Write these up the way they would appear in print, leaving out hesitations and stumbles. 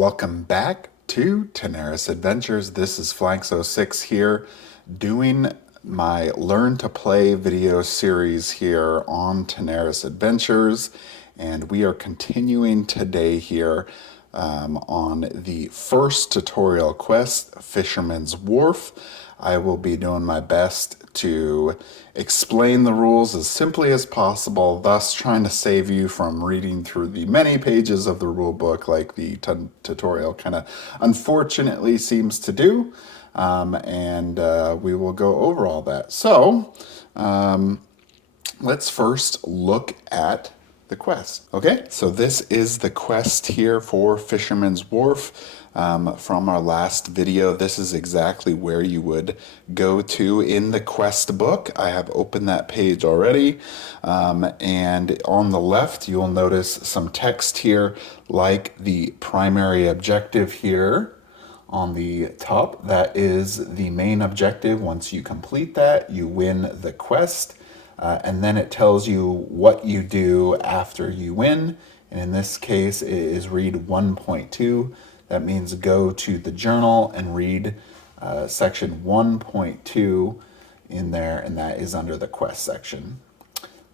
Welcome back to Tanares Adventures. This is Flanks06 here, doing my Learn to Play video series here on Tanares Adventures. And we are continuing today here on the first tutorial quest, Fisherman's Wharf. I will be doing my best to explain the rules as simply as possible, thus trying to save you from reading through the many pages of the rule book like the tutorial kind of unfortunately seems to do. And we will go over all that. So let's first look at the quest. Okay, so this is the quest here for Fisherman's Wharf. From our last video, this is exactly where you would go to in the quest book. I have opened that page already, and on the left you'll notice some text here like the primary objective here on the top. That is the main objective. Once you complete that, you win the quest. And then it tells you what you do after you win. And in this case, it is read 1.2. That means go to the journal and read section 1.2 in there, and that is under the quest section.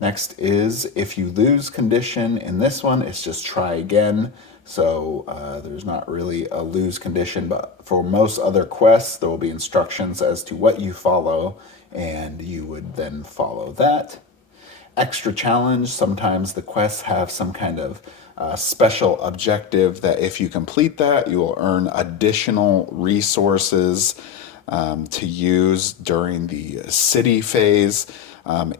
Next is if you lose condition. In this one, it's just try again. So there's not really a lose condition, but for most other quests, there will be instructions as to what you follow, and you would then follow that. Extra challenge, sometimes the quests have some kind of special objective that if you complete that, you will earn additional resources to use during the city phase.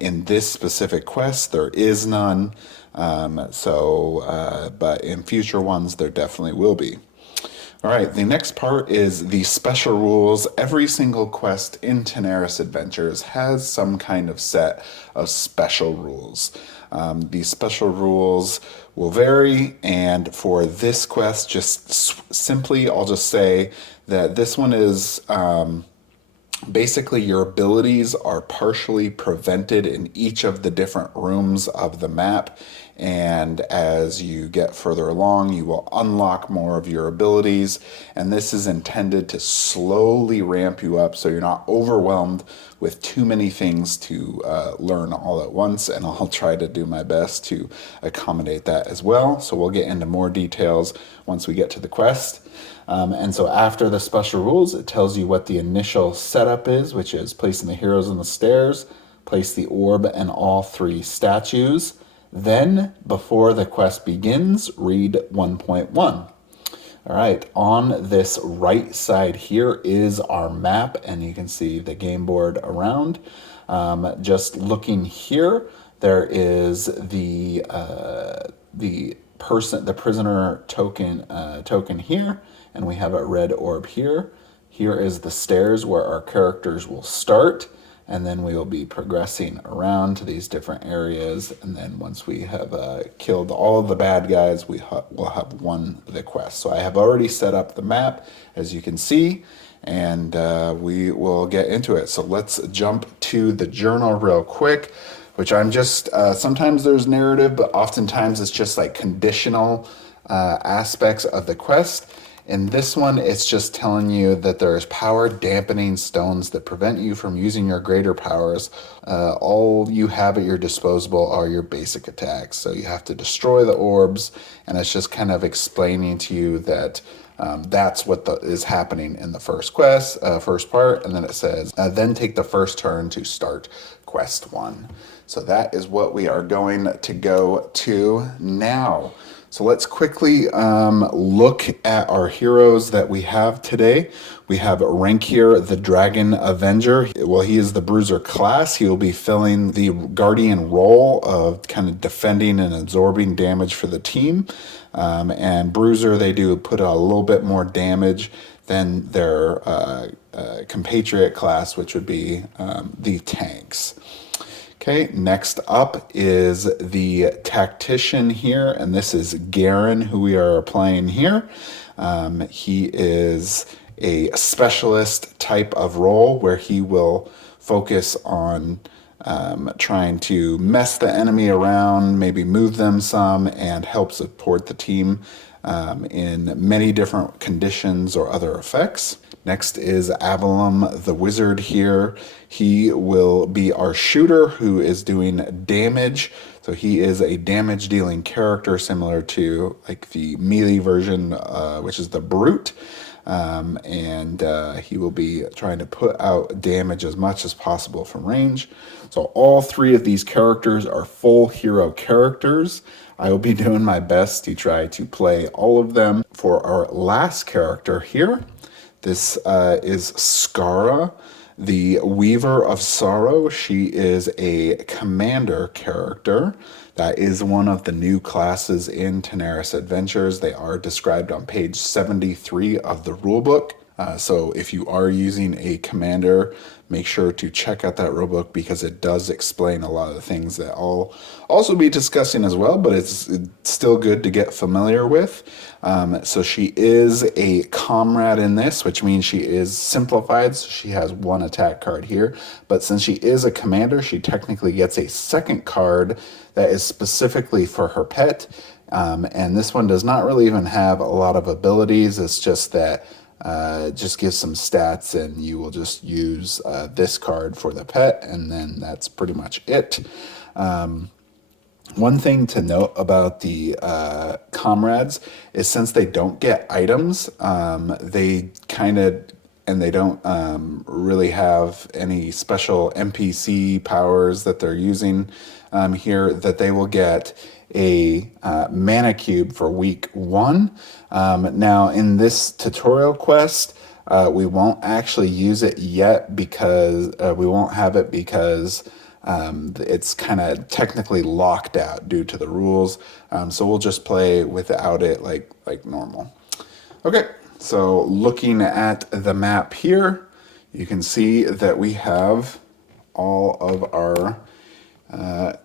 In this specific quest, there is none, but in future ones, there definitely will be. All right, the next part is the special rules. Every single quest in Tanares Adventures has some kind of set of special rules. These special rules will vary, and for this quest, just simply, I'll just say that this one is basically your abilities are partially prevented in each of the different rooms of the map, and as you get further along you will unlock more of your abilities, and this is intended to slowly ramp you up so you're not overwhelmed with too many things to learn all at once, and I'll try to do my best to accommodate that as well. So we'll get into more details once we get to the quest. And so after the special rules, it tells you what the initial setup is, which is placing the heroes on the stairs, place the orb and all three statues. Then, before the quest begins, read 1.1. All right, on this right side here is our map, and you can see the game board around. Just looking here, there is the prisoner token here, and we have a red orb here. Here is the stairs where our characters will start, and then we will be progressing around to these different areas, and then once we have killed all of the bad guys, we will have won the quest. So I have already set up the map, as you can see, and we will get into it. So let's jump to the journal real quick, which I'm just, sometimes there's narrative, but oftentimes it's just like conditional aspects of the quest. In this one, it's just telling you that there's power dampening stones that prevent you from using your greater powers. All you have at your disposal are your basic attacks. So you have to destroy the orbs, and it's just kind of explaining to you that that's what is happening in the first quest, first part, and then it says, then take the first turn to start quest 1. So that is what we are going to go to now. So let's quickly look at our heroes that we have today. We have Rankier, the Dragon Avenger. Well, he is the Bruiser class. He will be filling the Guardian role of kind of defending and absorbing damage for the team. And Bruiser, they do put a little bit more damage than their compatriot class, which would be the tanks. Okay, next up is the tactician here, and this is Garen, who we are playing here. He is a specialist type of role where he will focus on trying to mess the enemy around, maybe move them some, and help support the team in many different conditions or other effects. Next is Avalum the Wizard here. He will be our shooter who is doing damage. So he is a damage dealing character similar to like the melee version, which is the Brute. And he will be trying to put out damage as much as possible from range. So all three of these characters are full hero characters. I will be doing my best to try to play all of them. For our last character here, this is Skara, the Weaver of Sorrow. She is a commander character. That is one of the new classes in Tanares Adventures. They are described on page 73 of the rulebook. So if you are using a commander, make sure to check out that rulebook because it does explain a lot of the things that I'll also be discussing as well, but it's still good to get familiar with. So she is a comrade in this, which means she is simplified. So she has one attack card here, but since she is a commander, she technically gets a second card that is specifically for her pet. And this one does not really even have a lot of abilities. It's just that just gives some stats and you will just use this card for the pet, and then that's pretty much it. One thing to note about the comrades is since they don't get items, they don't really have any special NPC powers that they're using here, that they will get a mana cube for week 1. Now in this tutorial quest, we won't actually use it yet because we won't have it because it's kind of technically locked out due to the rules. So we'll just play without it like normal. Okay, so looking at the map here, you can see that we have all of our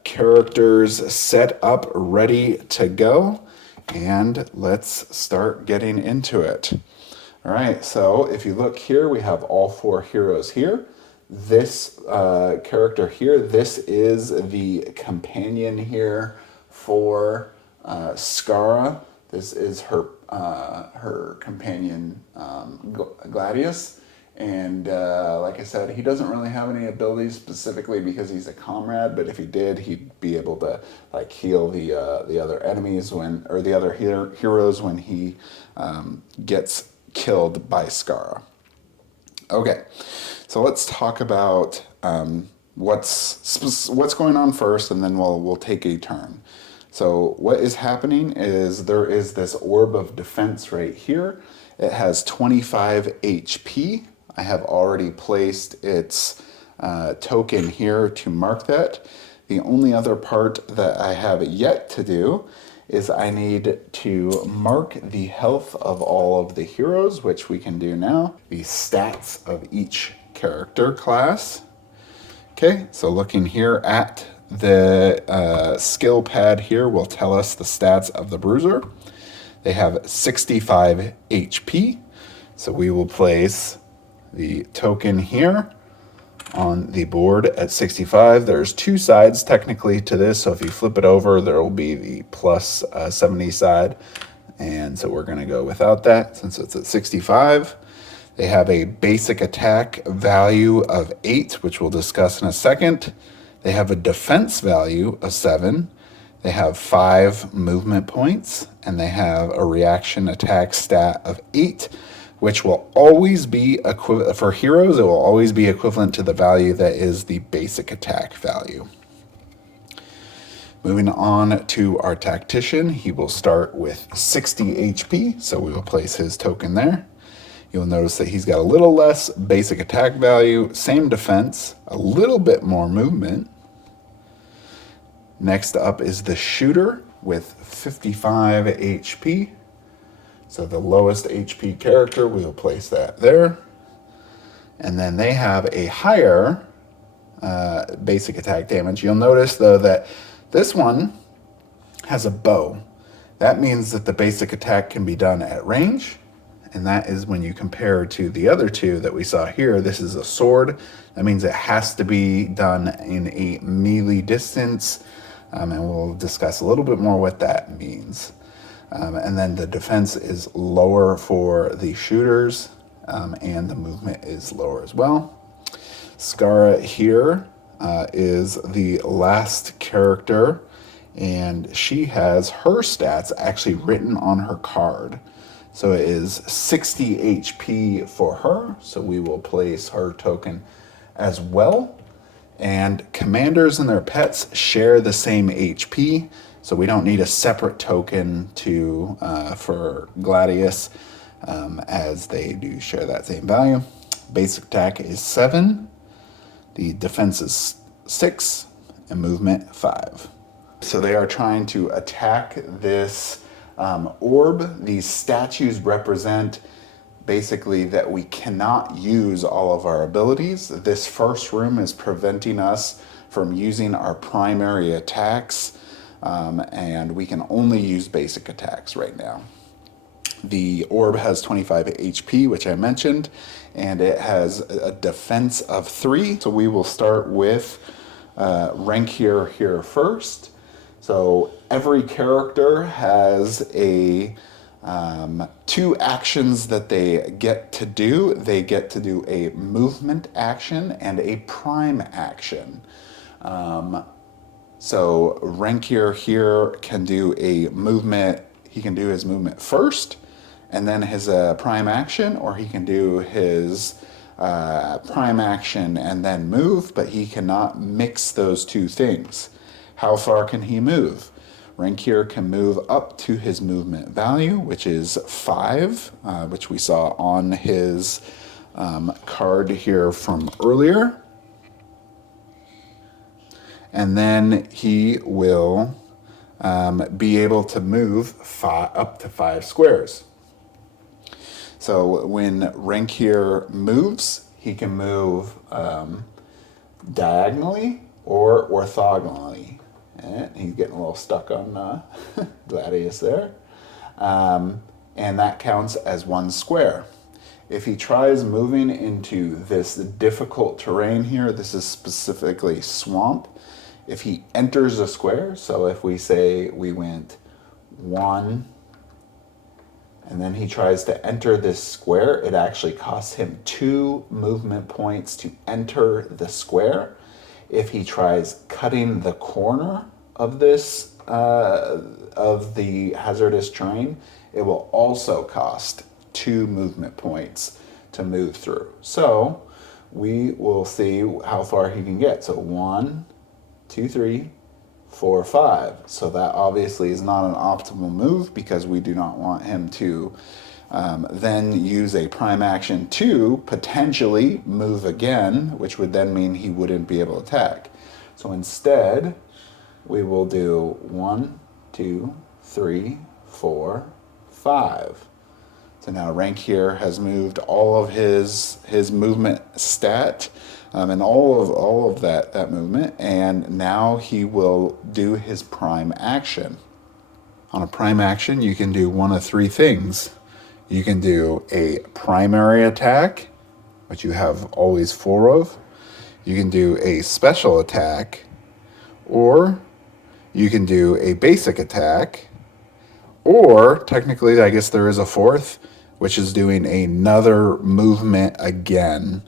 characters set up, ready to go, and let's start getting into it. All right, so if you look here, we have all 4 heroes here. This character here, this is the companion here for Skara. This is her companion Gladius. And like I said, he doesn't really have any abilities specifically because he's a comrade, but if he did, he'd be able to like heal the other enemies the other heroes when he gets killed by Skara. Okay, so let's talk about what's going on first, and then we'll take a turn. So what is happening is there is this orb of defense right here. It has 25 HP. I have already placed its token here to mark that. The only other part that I have yet to do is I need to mark the health of all of the heroes, which we can do now. The stats of each character class. Okay, so looking here at the skill pad here will tell us the stats of the bruiser. They have 65 HP, so we will place the token here on the board at 65. There's 2 sides technically to this, so if you flip it over, there will be the plus 70 side, and so we're going to go without that since it's at 65. They have a basic attack value of 8, which we'll discuss in a second. They have a defense value of 7. They have 5 movement points, and they have a reaction attack stat of 8, which will always be equivalent for heroes. It will always be equivalent to the value that is the basic attack value. Moving on to our tactician, he will start with 60 HP, so we will place his token there. You'll notice that he's got a little less basic attack value, same defense, a little bit more movement. Next up is the shooter with 55 HP. So the lowest HP character, we will place that there. And then they have a higher basic attack damage. You'll notice though that this one has a bow. That means that the basic attack can be done at range. And that is when you compare to the other 2 that we saw here. This is a sword. That means it has to be done in a melee distance. And we'll discuss a little bit more what that means. And then the defense is lower for the shooters, and the movement is lower as well. Skara here is the last character, and she has her stats actually written on her card. So it is 60 HP for her, so we will place her token as well. And commanders and their pets share the same HP, so we don't need a separate token to for Gladius, as they do share that same value. Basic attack is 7, the defense is 6, and movement 5. So they are trying to attack this orb. These statues represent basically that we cannot use all of our abilities. This first room is preventing us from using our primary attacks, and we can only use basic attacks right now. The orb has 25 HP, which I mentioned, and it has a defense of 3. So we will start with rank here first. So every character has a 2 actions that they get to do. They get to do a movement action and a prime action. So Rankier here can do a movement. He can do his movement first, and then his prime action, or he can do his prime action and then move, but he cannot mix those 2 things. How far can he move? Rankier can move up to his movement value, which is 5, which we saw on his card here from earlier. And then he will be able to move up to 5 squares. So when Rankier moves, he can move diagonally or orthogonally. And he's getting a little stuck on Gladius there. And that counts as 1 square. If he tries moving into this difficult terrain here, this is specifically swamp. If he enters a square, so if we say we went 1, and then he tries to enter this square, it actually costs him 2 movement points to enter the square. If he tries cutting the corner of this, of the hazardous terrain, it will also cost 2 movement points to move through. So we will see how far he can get. So 1, 2, 3, 4, 5. So that obviously is not an optimal move because we do not want him to then use a prime action to potentially move again, which would then mean he wouldn't be able to attack. So instead, we will do 1, 2, 3, 4, 5. So now Rankier has moved all of his movement stat, and all of that movement, and now he will do his prime action. On a prime action, you can do one of 3 things. You can do a primary attack, which you have always 4 of. You can do a special attack, or you can do a basic attack, or technically, I guess there is a 4th, which is doing another movement again.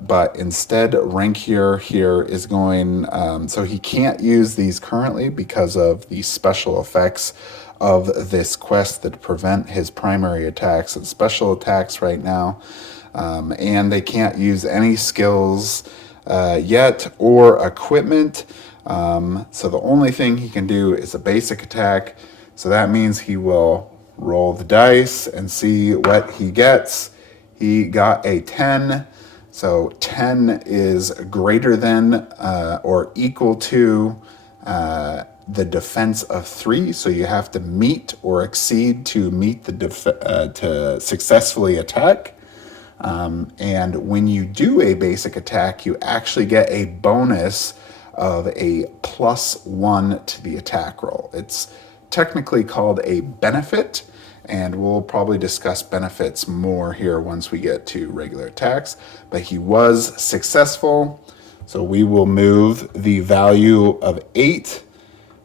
But instead, Rankier here is going, so he can't use these currently because of the special effects of this quest that prevent his primary attacks and special attacks right now. And they can't use any skills yet or equipment. So the only thing he can do is a basic attack. So that means he will roll the dice and see what he gets. He got a 10. So 10 is greater than or equal to the defense of 3. So you have to meet or exceed to meet the to successfully attack. And when you do a basic attack, you actually get a bonus of a +1 to the attack roll. It's technically called a benefit, and we'll probably discuss benefits more here once we get to regular attacks. But he was successful, so we will move the value of 8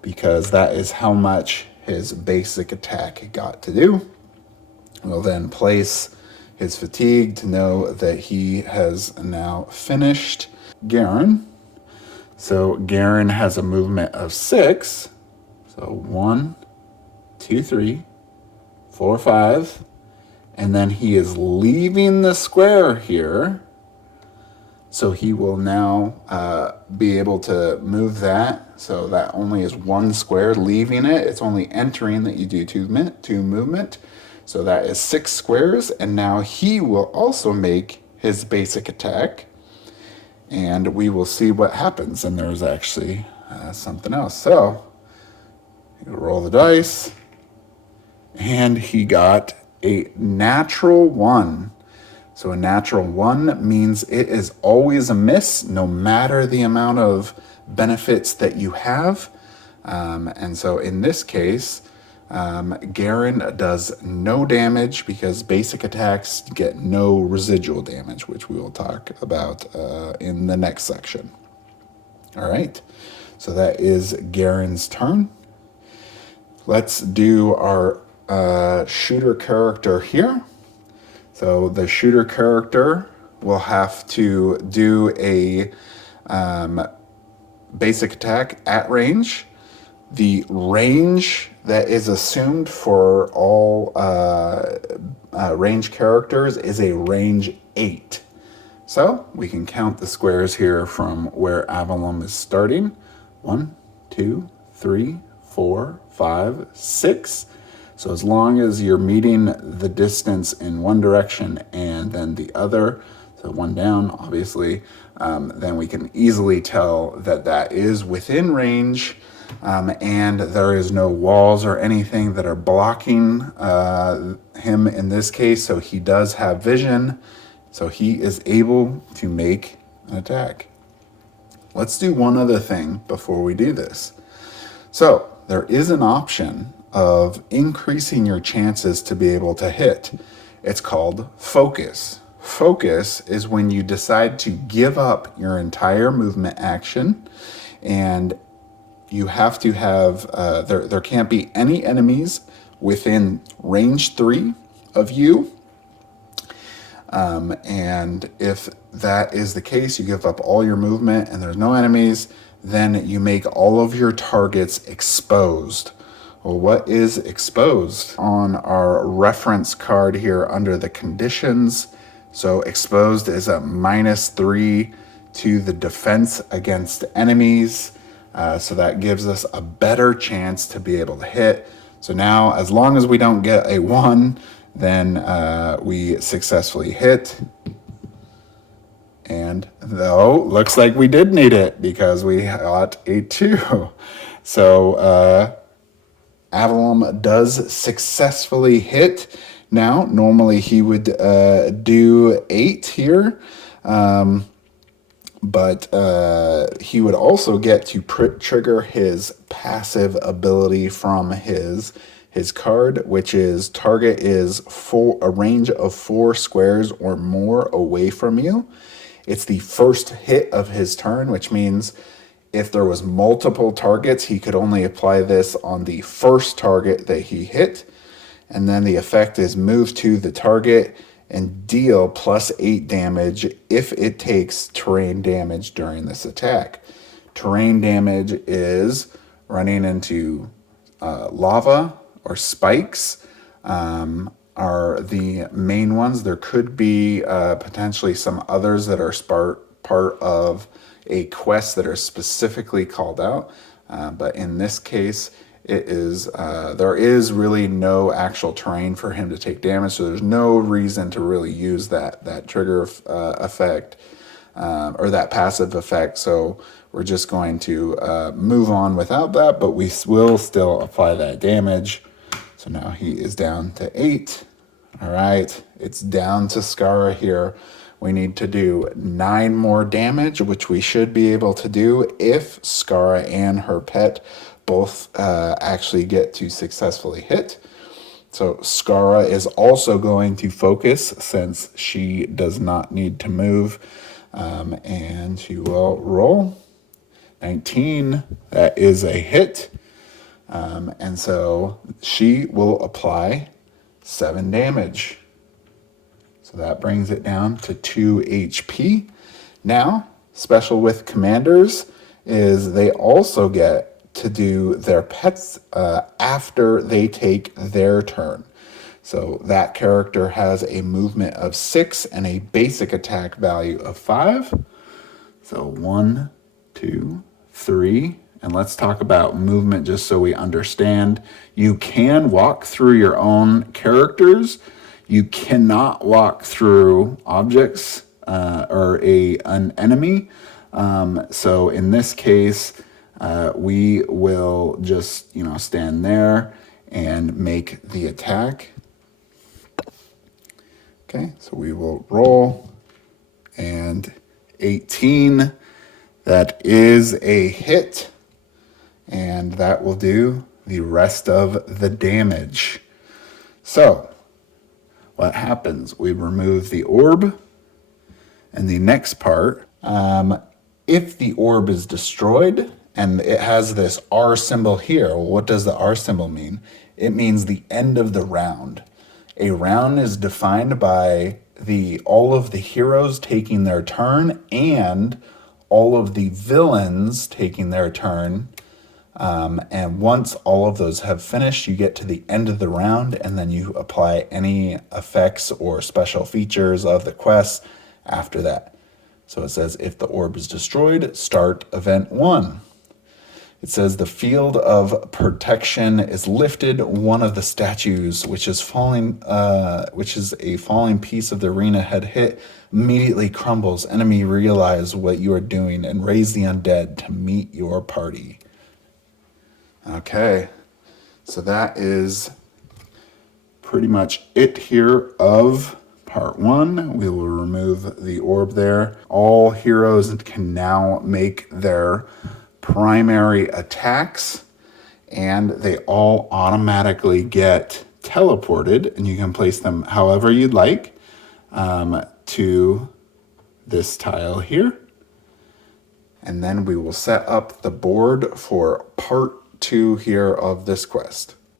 because that is how much his basic attack got to do. We'll then place his fatigue to know that he has now finished. Garen. So Garen has a movement of 6. So 1, 2, 3, 4, 5. And then he is leaving the square here. So he will now be able to move that. So that only is 1 square leaving it. It's only entering that you do 2 movement. So that is 6 squares. And now he will also make his basic attack. And we will see what happens. And there's actually something else. So you roll the dice. And he got a natural 1. So a natural 1 means it is always a miss, no matter the amount of benefits that you have. And so in this case, Garen does no damage because basic attacks get no residual damage, which we will talk about in the next section. All right, so that is Garen's turn. Let's do our shooter character here. So the shooter character will have to do a basic attack at range. The range that is assumed for all range characters is a range 8. So we can count the squares here from where Avalon is starting. 1, 2, 3, 4, 5, 6. So as long as you're meeting the distance in one direction and then the other, so 1 down, obviously, then we can easily tell that that is within range, and there is no walls or anything that are blocking him in this case. So he does have vision, so he is able to make an attack. Let's do one other thing before we do this. So there is an option of increasing your chances to be able to hit. It's called focus. Focus is when you decide to give up your entire movement action, and you have to have, there can't be any enemies within range 3 of you. And if that is the case, you give up all your movement and there's no enemies, then you make all of your targets exposed. Well, what is exposed? On our reference card here under the conditions, so exposed is a -3 to the defense against enemies. So that gives us a better chance to be able to hit. So now, as long as we don't get a 1, then we successfully hit. And though, looks like we did need it because we got a 2. So Avalon does successfully hit. Now, normally he would do 8 here, but he would also get to trigger his passive ability from his card, which is target is a range of 4 squares or more away from you. It's the first hit of his turn, which means if there was multiple targets, he could only apply this on the first target that he hit. And then the effect is move to the target and deal +8 damage if it takes terrain damage during this attack. Terrain damage is running into lava or spikes are the main ones. There could be potentially some others that are part of a quest that are specifically called out, but in this case it is there is really no actual terrain for him to take damage, so there's no reason to really use that trigger effect or that passive effect. So we're just going to move on without that, but we will still apply that damage. So now he is down to 8. All right, it's down to Skara here. We need to do 9 more damage, which we should be able to do if Skara and her pet both actually get to successfully hit. So Skara is also going to focus since she does not need to move, and she will roll. 19, that is a hit. And so she will apply 7 damage. So that brings it down to 2 HP. Now, special with commanders is they also get to do their pets after they take their turn. So that character has a movement of 6 and a basic attack value of 5. So 1, 2, 3. And let's talk about movement just so we understand. You can walk through your own characters. You cannot walk through objects or an enemy. So in this case, we will just stand there and make the attack. Okay, so we will roll, and 18. That is a hit, and that will do the rest of the damage. So what happens? We remove the orb, and the next part, if the orb is destroyed and it has this R symbol here, well, what does the R symbol mean? It means the end of the round. A round is defined by all of the heroes taking their turn and all of the villains taking their turn. And once all of those have finished, you get to the end of the round, and then you apply any effects or special features of the quest after that. So it says, if the orb is destroyed, start event 1. It says the field of protection is lifted. One of the statues, which is a falling piece of the arena had hit, immediately crumbles. Enemy realize what you are doing and raise the undead to meet your party. Okay, so that is pretty much it here of part 1. We will remove the orb there. All heroes can now make their primary attacks, and they all automatically get teleported, and you can place them however you'd like to this tile here. And then we will set up the board for part 2 here of this quest.